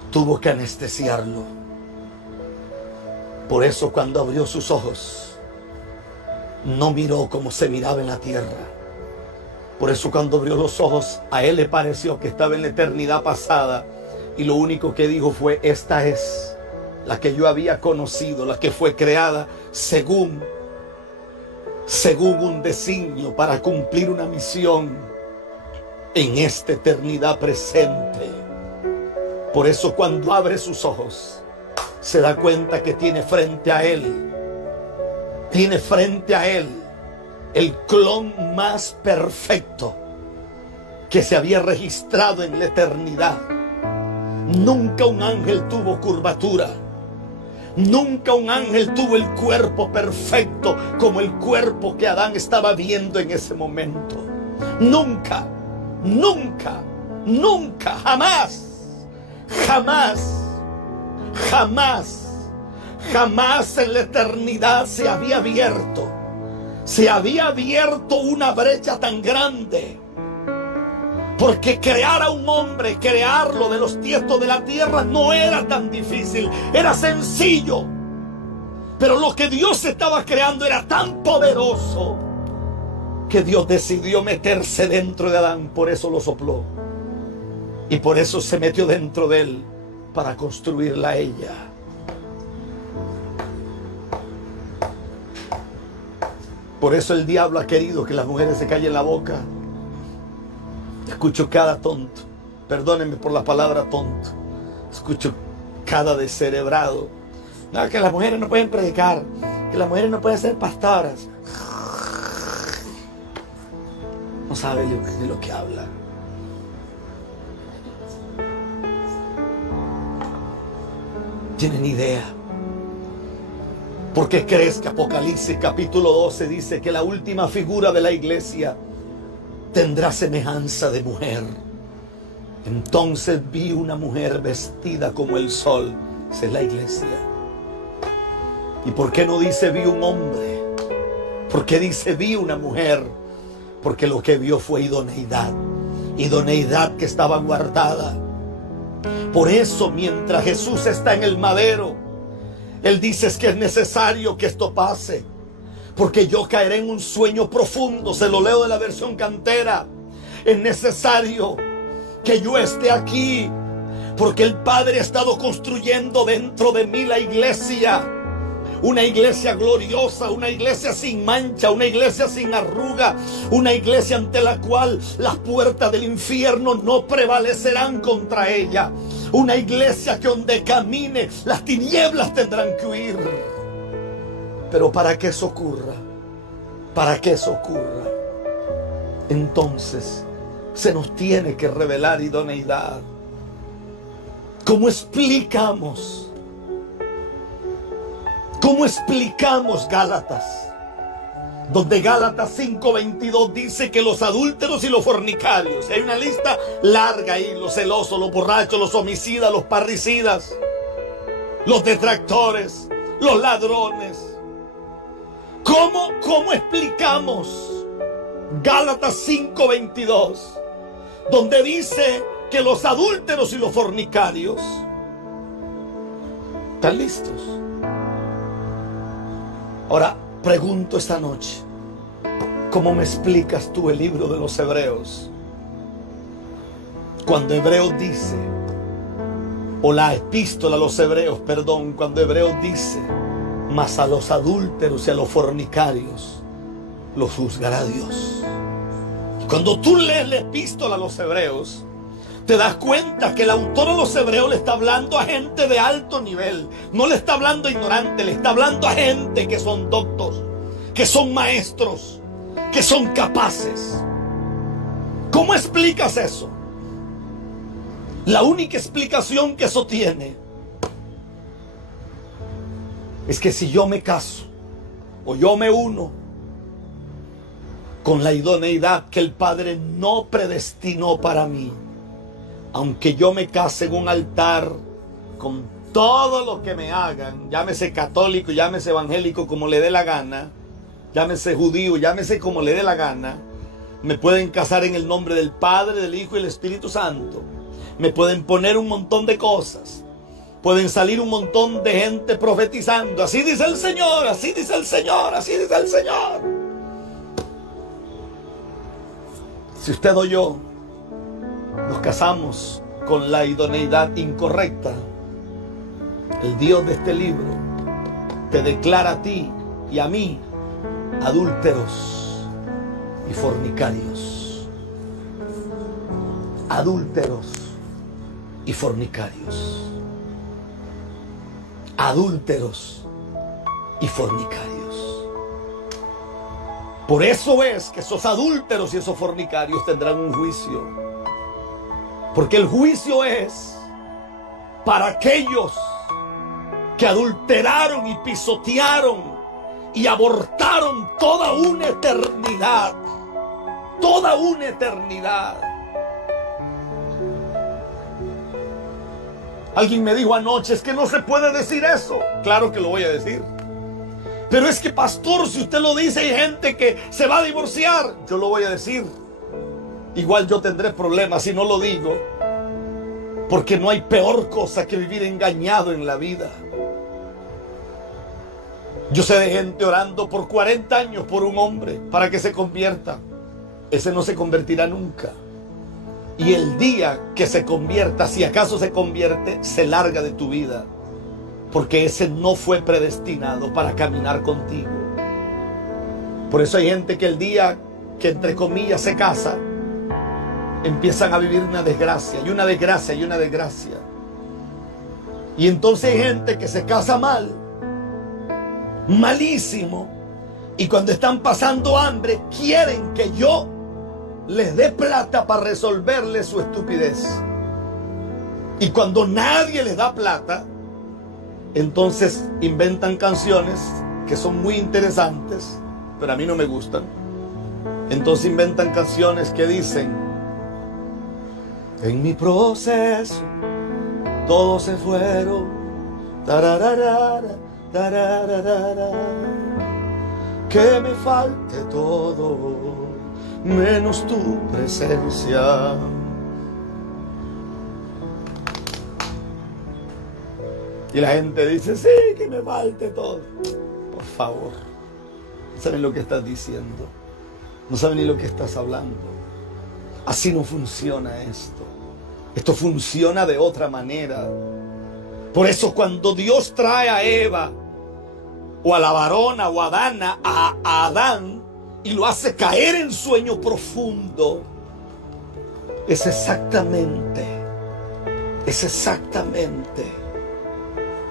Tuvo que anestesiarlo. Por eso cuando abrió sus ojos, no miró como se miraba en la tierra. Por eso cuando abrió los ojos, a él le pareció que estaba en la eternidad pasada. Y lo único que dijo fue, esta es la que yo había conocido, la que fue creada según un designio para cumplir una misión en esta eternidad presente. Por eso cuando abre sus ojos, se da cuenta que tiene frente a él el clon más perfecto que se había registrado en la eternidad. Nunca un ángel tuvo curvatura. Nunca un ángel tuvo el cuerpo perfecto como el cuerpo que Adán estaba viendo en ese momento. Nunca, nunca, nunca, jamás, jamás, jamás, jamás en la eternidad se había abierto una brecha tan grande. Porque crear a un hombre, crearlo de los tiestos de la tierra no era tan difícil, era sencillo. Pero lo que Dios estaba creando era tan poderoso que Dios decidió meterse dentro de Adán. Por eso lo sopló. Y por eso se metió dentro de él para construirla a ella. Por eso el diablo ha querido que las mujeres se callen la boca. Escucho cada tonto, perdónenme por la palabra tonto, escucho cada descerebrado. No, que las mujeres no pueden predicar, que las mujeres no pueden ser pastoras. No sabe de lo que habla. ¿Tienen idea? ¿Por qué crees que Apocalipsis capítulo 12 dice que la última figura de la iglesia tendrá semejanza de mujer? Entonces vi una mujer vestida como el sol. Esa es la iglesia. ¿Y por qué no dice vi un hombre? ¿Por qué dice vi una mujer? Porque lo que vio fue idoneidad. Idoneidad que estaba guardada. Por eso, mientras Jesús está en el madero, Él dice que es necesario que esto pase. Porque yo caeré en un sueño profundo. Se lo leo de la versión cantera. Es necesario que yo esté aquí. Porque el Padre ha estado construyendo dentro de mí la iglesia. Una iglesia gloriosa, una iglesia sin mancha, una iglesia sin arruga, una iglesia ante la cual las puertas del infierno no prevalecerán contra ella. Una iglesia que donde camine las tinieblas tendrán que huir. Pero para que eso ocurra, entonces se nos tiene que revelar idoneidad. ¿Cómo explicamos? ¿Cómo explicamos Gálatas? Donde Gálatas 5:22 dice que los adúlteros y los fornicarios. Hay una lista larga ahí. Los celosos, los borrachos, los homicidas, los parricidas, los detractores, los ladrones. ¿Cómo explicamos Gálatas 5:22? Donde dice que los adúlteros y los fornicarios están listos. Ahora, pregunto esta noche, ¿cómo me explicas tú el libro de los Hebreos? Cuando Hebreos dice, o la epístola a los Hebreos, perdón, cuando Hebreos dice, mas a los adúlteros y a los fornicarios los juzgará Dios. Cuando tú lees la epístola a los Hebreos, te das cuenta que el autor de los Hebreos le está hablando a gente de alto nivel. No le está hablando a ignorantes, le está hablando a gente que son doctos, que son maestros, que son capaces. ¿Cómo explicas eso? La única explicación que eso tiene es que si yo me caso o yo me uno con la idoneidad que el Padre no predestinó para mí, aunque yo me case en un altar con todo lo que me hagan, llámese católico, llámese evangélico, como le dé la gana, llámese judío, llámese como le dé la gana, me pueden casar en el nombre del Padre, del Hijo y del Espíritu Santo, me pueden poner un montón de cosas, pueden salir un montón de gente profetizando, así dice el Señor, así dice el Señor, así dice el Señor. Si usted o yo nos casamos con la idoneidad incorrecta, el Dios de este libro te declara a ti y a mí adúlteros y fornicarios. Adúlteros y fornicarios. Adúlteros y fornicarios. Por eso es que esos adúlteros y esos fornicarios tendrán un juicio. Porque el juicio es para aquellos que adulteraron y pisotearon y abortaron toda una eternidad. Toda una eternidad. Alguien me dijo anoche, es que no se puede decir eso. Claro que lo voy a decir. Pero es que, pastor, si usted lo dice, hay gente que se va a divorciar. Yo lo voy a decir. Igual yo tendré problemas si no lo digo. Porque no hay peor cosa que vivir engañado en la vida. Yo sé de gente orando por 40 años por un hombre para que se convierta. Ese no se convertirá nunca. Y el día que se convierta, si acaso se convierte, se larga de tu vida. Porque ese no fue predestinado para caminar contigo. Por eso hay gente que el día que entre comillas se casa, empiezan a vivir una desgracia, y una desgracia, y una desgracia. Y entonces hay gente que se casa mal, malísimo, y cuando están pasando hambre, quieren que yo les dé plata para resolverle su estupidez. Y cuando nadie les da plata, entonces inventan canciones que son muy interesantes, pero a mí no me gustan. Entonces inventan canciones que dicen: en mi proceso todos se fueron, tarararara, tarararara, que me falte todo menos tu presencia. Y la gente dice: sí, que me falte todo. Por favor, no saben lo que estás diciendo, no saben ni lo que estás hablando. Así no funciona esto. Esto funciona de otra manera. Por eso cuando Dios trae a Eva, o a la varona, o a Adana, a Adán, y lo hace caer en sueño profundo, es exactamente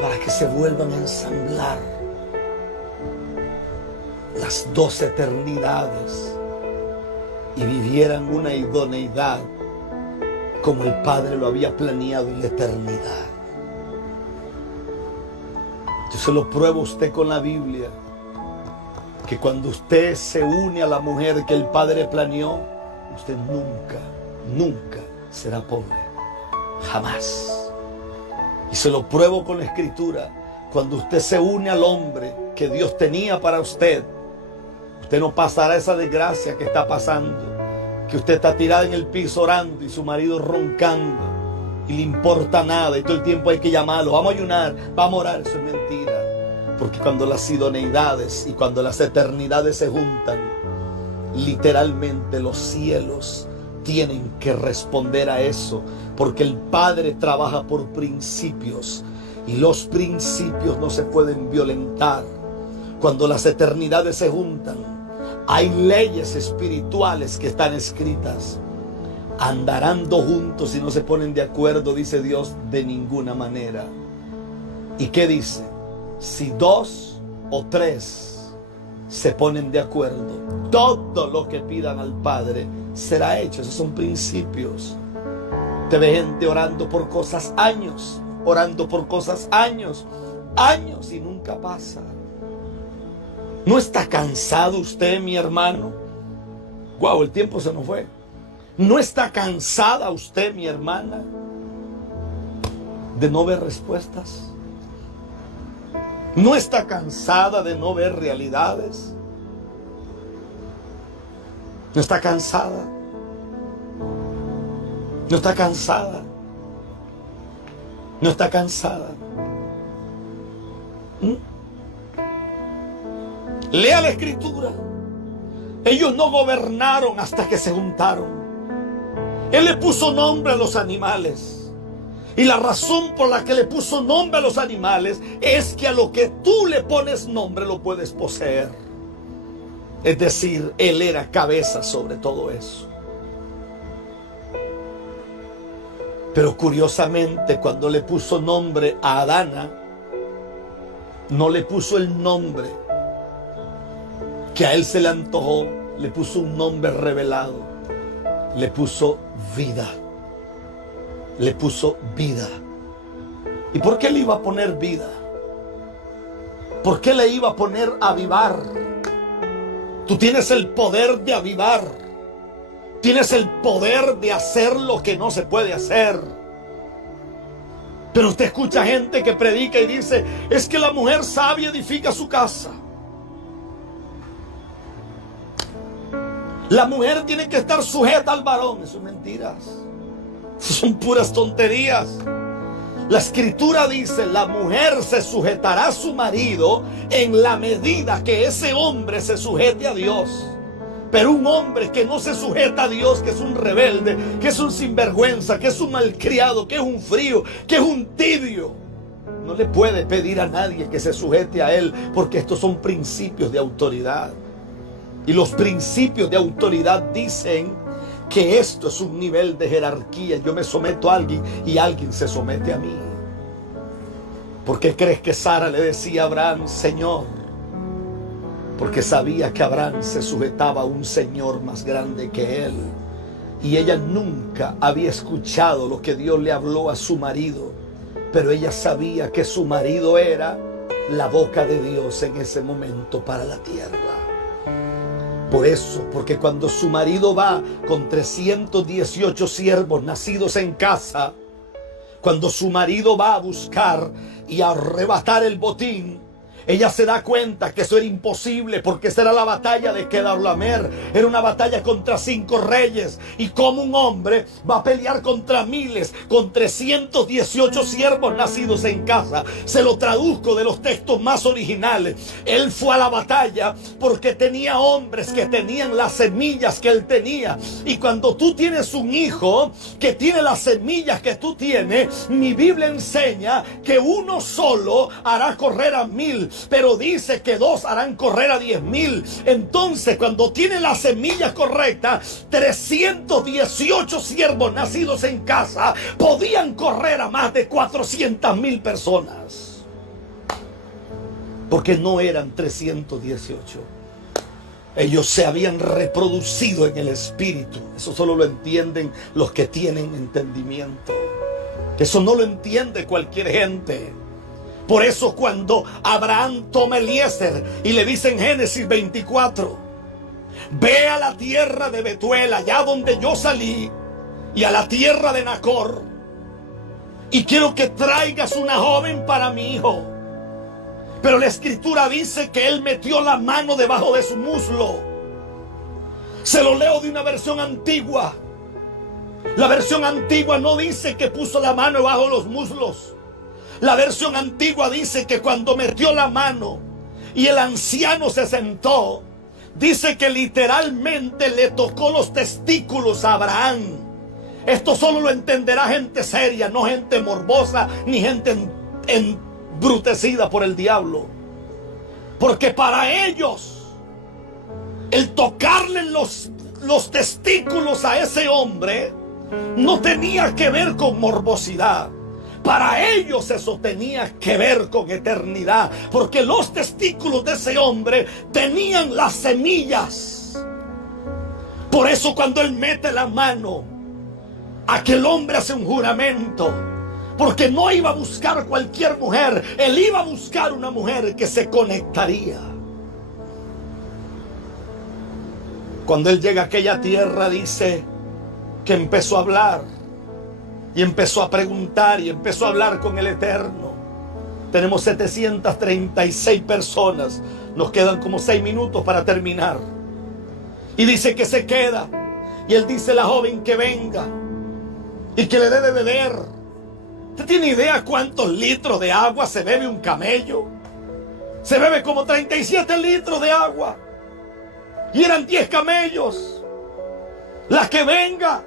para que se vuelvan a ensamblar las dos eternidades y vivieran una idoneidad como el Padre lo había planeado en la eternidad. Yo se lo pruebo a usted con la Biblia, que cuando usted se une a la mujer que el Padre planeó, usted nunca será pobre, jamás. Y se lo pruebo con la Escritura, cuando usted se une al hombre que Dios tenía para usted, usted no pasará esa desgracia que está pasando, que usted está tirada en el piso orando y su marido roncando y le importa nada y todo el tiempo hay que llamarlo, vamos a ayunar, vamos a orar. Eso es mentira, porque cuando las idoneidades y cuando las eternidades se juntan, literalmente los cielos tienen que responder a eso, porque el Padre trabaja por principios y los principios no se pueden violentar. Cuando las eternidades se juntan, hay leyes espirituales que están escritas. Andarán dos juntos y no se ponen de acuerdo, dice Dios, de ninguna manera. ¿Y qué dice? Si dos o tres se ponen de acuerdo, todo lo que pidan al Padre será hecho. Esos son principios. Te ve gente orando por cosas años, años y nunca pasa. ¿No está cansado usted, mi hermano? Wow, el tiempo se nos fue. ¿No está cansada usted, mi hermana, de no ver respuestas? ¿No está cansada de no ver realidades? ¿No está cansada? ¿No está cansada? ¿No está cansada? Lea la Escritura. Ellos no gobernaron hasta que se juntaron. Él le puso nombre a los animales. Y la razón por la que le puso nombre a los animales es que a lo que tú le pones nombre lo puedes poseer. Es decir, él era cabeza sobre todo eso. Pero curiosamente, cuando le puso nombre a Adana, no le puso el nombre que a él se le antojó, le puso un nombre revelado. Le puso vida. Le puso vida. ¿Y por qué le iba a poner vida? ¿Por qué le iba a poner avivar? Tú tienes el poder de avivar. Tienes el poder de hacer lo que no se puede hacer. Pero usted escucha gente que predica y dice: es que la mujer sabia edifica su casa. La mujer tiene que estar sujeta al varón. Eso es mentiras. Son puras tonterías. La Escritura dice: la mujer se sujetará a su marido en la medida que ese hombre se sujete a Dios. Pero un hombre que no se sujeta a Dios, que es un rebelde, que es un sinvergüenza, que es un malcriado, que es un frío, que es un tibio, no le puede pedir a nadie que se sujete a él, porque estos son principios de autoridad. Y los principios de autoridad dicen que esto es un nivel de jerarquía. Yo me someto a alguien y alguien se somete a mí. ¿Por qué crees que Sara le decía a Abraham, Señor? Porque sabía que Abraham se sujetaba a un Señor más grande que él. Y ella nunca había escuchado lo que Dios le habló a su marido, pero ella sabía que su marido era la boca de Dios en ese momento para la tierra. Por eso, porque cuando su marido va con 318 siervos nacidos en casa, cuando su marido va a buscar y a arrebatar el botín, ella se da cuenta que eso era imposible, porque esa era la batalla de Kedorlaomer. Era una batalla contra 5 reyes. Y como un hombre va a pelear contra miles, con 318 siervos nacidos en casa. Se lo traduzco de los textos más originales. Él fue a la batalla porque tenía hombres que tenían las semillas que él tenía. Y cuando tú tienes un hijo que tiene las semillas que tú tienes, mi Biblia enseña que uno solo hará correr a 1000. Pero dice que 2 harán correr a 10,000. Entonces, cuando tiene las semillas correctas, 318 siervos nacidos en casa podían correr a más de 400,000 personas. Porque no eran 318. Ellos se habían reproducido en el espíritu. Eso solo lo entienden los que tienen entendimiento. Eso no lo entiende cualquier gente. Por eso cuando Abraham toma a Eliezer y le dice en Génesis 24, ve a la tierra de Betuel, allá donde yo salí, y a la tierra de Nacor, y quiero que traigas una joven para mi hijo. Pero la escritura dice que él metió la mano debajo de su muslo. Se lo leo de una versión antigua. La versión antigua no dice que puso la mano debajo de los muslos. La versión antigua dice que cuando metió la mano y el anciano se sentó, dice que literalmente le tocó los testículos a Abraham. Esto solo lo entenderá gente seria, no gente morbosa ni gente embrutecida por el diablo. Porque para ellos, el tocarle los testículos a ese hombre no tenía que ver con morbosidad. Para ellos eso tenía que ver con eternidad, porque los testículos de ese hombre tenían las semillas. Por eso cuando él mete la mano, aquel hombre hace un juramento, porque no iba a buscar cualquier mujer, él iba a buscar una mujer que se conectaría. Cuando él llega a aquella tierra, dice que empezó a hablar. Y empezó a preguntar y empezó a hablar con el Eterno. Tenemos 736 personas. Nos quedan como 6 minutos para terminar. Y dice que se queda. Y él dice a la joven que venga y que le dé de beber. ¿Usted tiene idea cuántos litros de agua se bebe un camello? Se bebe como 37 litros de agua. Y eran 10 camellos. La que venga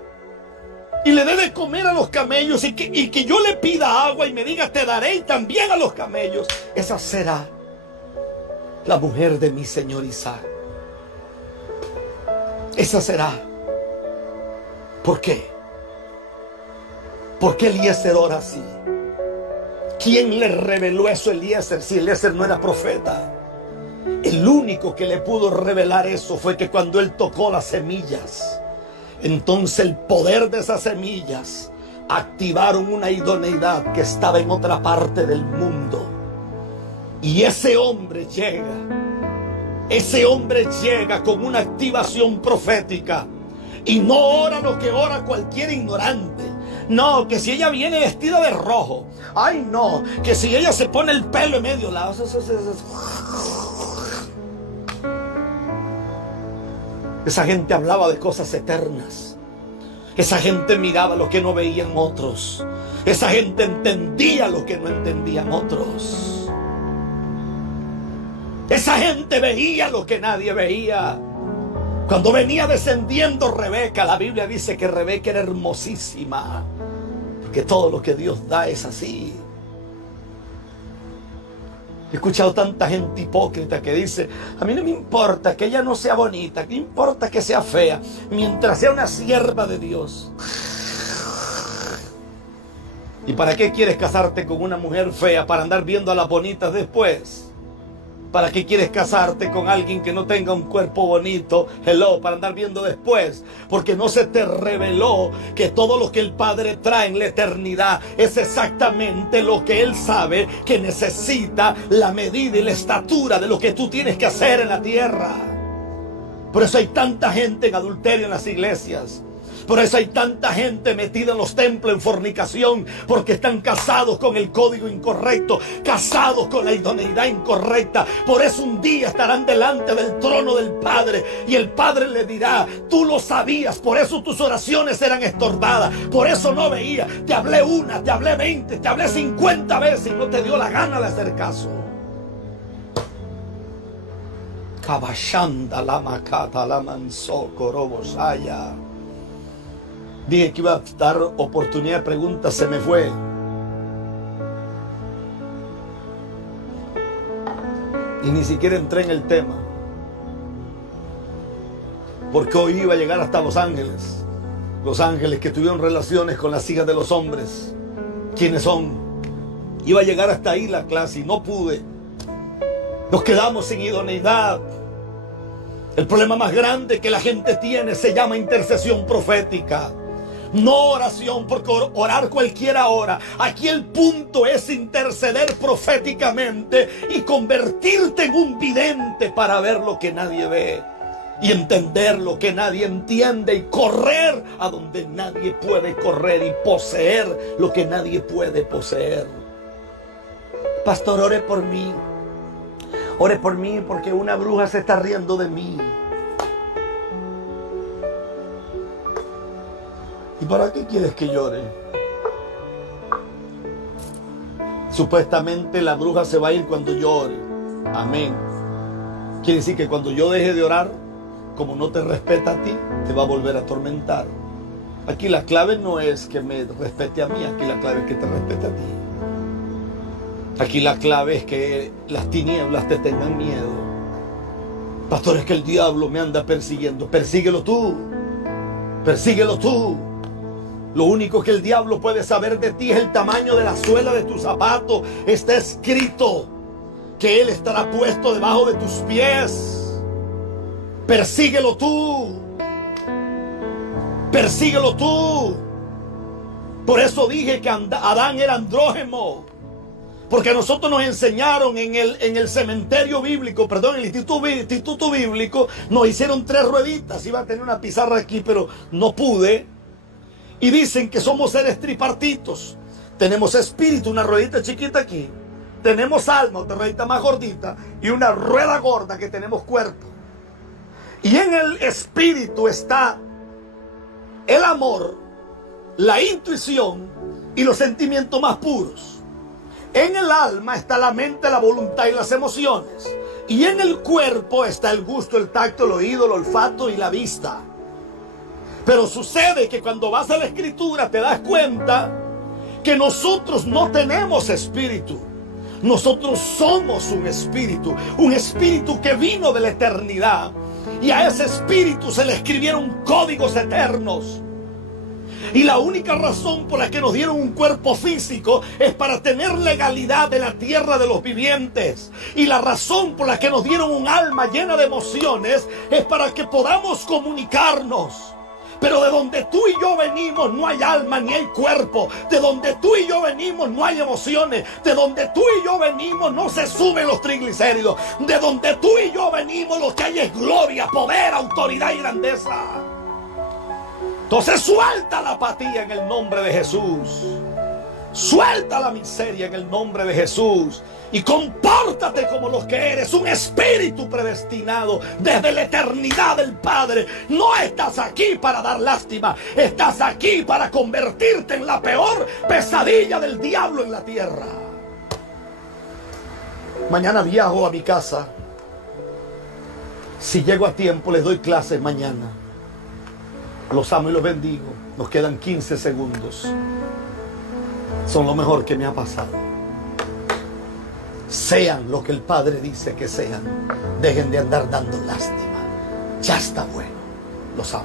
y le dé de comer a los camellos, y que yo le pida agua y me diga te daré y también a los camellos. Esa será la mujer de mi señor Isaac. Esa será. ¿Por qué? ¿Por qué Eliezer ora así? ¿Quién le reveló eso a Eliezer si Eliezer no era profeta? El único que le pudo revelar eso fue que cuando él tocó las semillas, entonces el poder de esas semillas activaron una idoneidad que estaba en otra parte del mundo. Y ese hombre llega con una activación profética. Y no ora lo que ora cualquier ignorante. No, que si ella viene vestida de rojo. Ay, no, que si ella se pone el pelo en medio lado. Esa gente hablaba de cosas eternas. Esa gente miraba lo que no veían otros. Esa gente entendía lo que no entendían otros. Esa gente veía lo que nadie veía. Cuando venía descendiendo Rebeca, la Biblia dice que Rebeca era hermosísima. Porque todo lo que Dios da es así. He escuchado tanta gente hipócrita que dice: a mí no me importa que ella no sea bonita, que importa que sea fea, mientras sea una sierva de Dios. ¿Y para qué quieres casarte con una mujer fea? ¿Para andar viendo a las bonitas después? ¿Para qué quieres casarte con alguien que no tenga un cuerpo bonito? Hello, para andar viendo después. Porque no se te reveló que todo lo que el Padre trae en la eternidad es exactamente lo que Él sabe que necesita, la medida y la estatura de lo que tú tienes que hacer en la tierra. Por eso hay tanta gente en adulterio en las iglesias. Por eso hay tanta gente metida en los templos en fornicación, porque están casados con el código incorrecto, casados con la idoneidad incorrecta. Por eso un día estarán delante del trono del Padre y el Padre le dirá: tú lo sabías, por eso tus oraciones eran estorbadas, por eso no veía. Te hablé 1, te hablé 20, te hablé 50 veces y no te dio la gana de hacer caso. Kabashanda la makata la manso korobosaya. Dije que iba a dar oportunidad de preguntas, se me fue. Y ni siquiera entré en el tema. Porque hoy iba a llegar hasta Los Ángeles. Los ángeles que tuvieron relaciones con las hijas de los hombres. ¿Quiénes son? Iba a llegar hasta ahí la clase y no pude. Nos quedamos sin idoneidad. El problema más grande que la gente tiene se llama intercesión profética. No oración, porque orar cualquiera ora. Aquí el punto es interceder proféticamente y convertirte en un vidente para ver lo que nadie ve y entender lo que nadie entiende y correr a donde nadie puede correr y poseer lo que nadie puede poseer. Pastor, ore por mí. Ore por mí porque una bruja se está riendo de mí. ¿Y para qué quieres que llore? Supuestamente la bruja se va a ir cuando llore. Amén. Quiere decir que cuando yo deje de orar, como no te respeta a ti, te va a volver a atormentar. Aquí la clave no es que me respete a mí, aquí la clave es que te respete a ti. Aquí la clave es que las tinieblas te tengan miedo. Pastor, es que el diablo me anda persiguiendo. Persíguelo tú. Persíguelo tú. Lo único que el diablo puede saber de ti es el tamaño de la suela de tu zapato. Está escrito que él estará puesto debajo de tus pies. Persíguelo tú. Persíguelo tú. Por eso dije que Adán era andrógeno. Porque a nosotros nos enseñaron en el cementerio bíblico, perdón, en el instituto bíblico, nos hicieron 3 rueditas. Iba a tener una pizarra aquí, pero no pude. Y dicen que somos seres tripartitos. Tenemos espíritu, una ruedita chiquita aquí. Tenemos alma, otra ruedita más gordita. Y una rueda gorda que tenemos cuerpo. Y en el espíritu está el amor, la intuición y los sentimientos más puros. En el alma está la mente, la voluntad y las emociones. Y en el cuerpo está el gusto, el tacto, el oído, el olfato y la vista. Pero sucede que cuando vas a la escritura te das cuenta que nosotros no tenemos espíritu. Nosotros somos un espíritu que vino de la eternidad. Y a ese espíritu se le escribieron códigos eternos. Y la única razón por la que nos dieron un cuerpo físico es para tener legalidad de la tierra de los vivientes. Y la razón por la que nos dieron un alma llena de emociones es para que podamos comunicarnos. Pero de donde tú y yo venimos no hay alma ni hay cuerpo. De donde tú y yo venimos no hay emociones. De donde tú y yo venimos no se suben los triglicéridos. De donde tú y yo venimos lo que hay es gloria, poder, autoridad y grandeza. Entonces suelta la apatía en el nombre de Jesús. Suelta la miseria en el nombre de Jesús. Y compórtate como lo que eres, un espíritu predestinado desde la eternidad del Padre. No estás aquí para dar lástima, estás aquí para convertirte en la peor pesadilla del diablo en la tierra. Mañana viajo a mi casa. Si llego a tiempo les doy clases mañana. Los amo y los bendigo. Nos quedan 15 segundos. Son lo mejor que me ha pasado. Sean lo que el Padre dice que sean. Dejen de andar dando lástima. Ya está bueno. Los amo.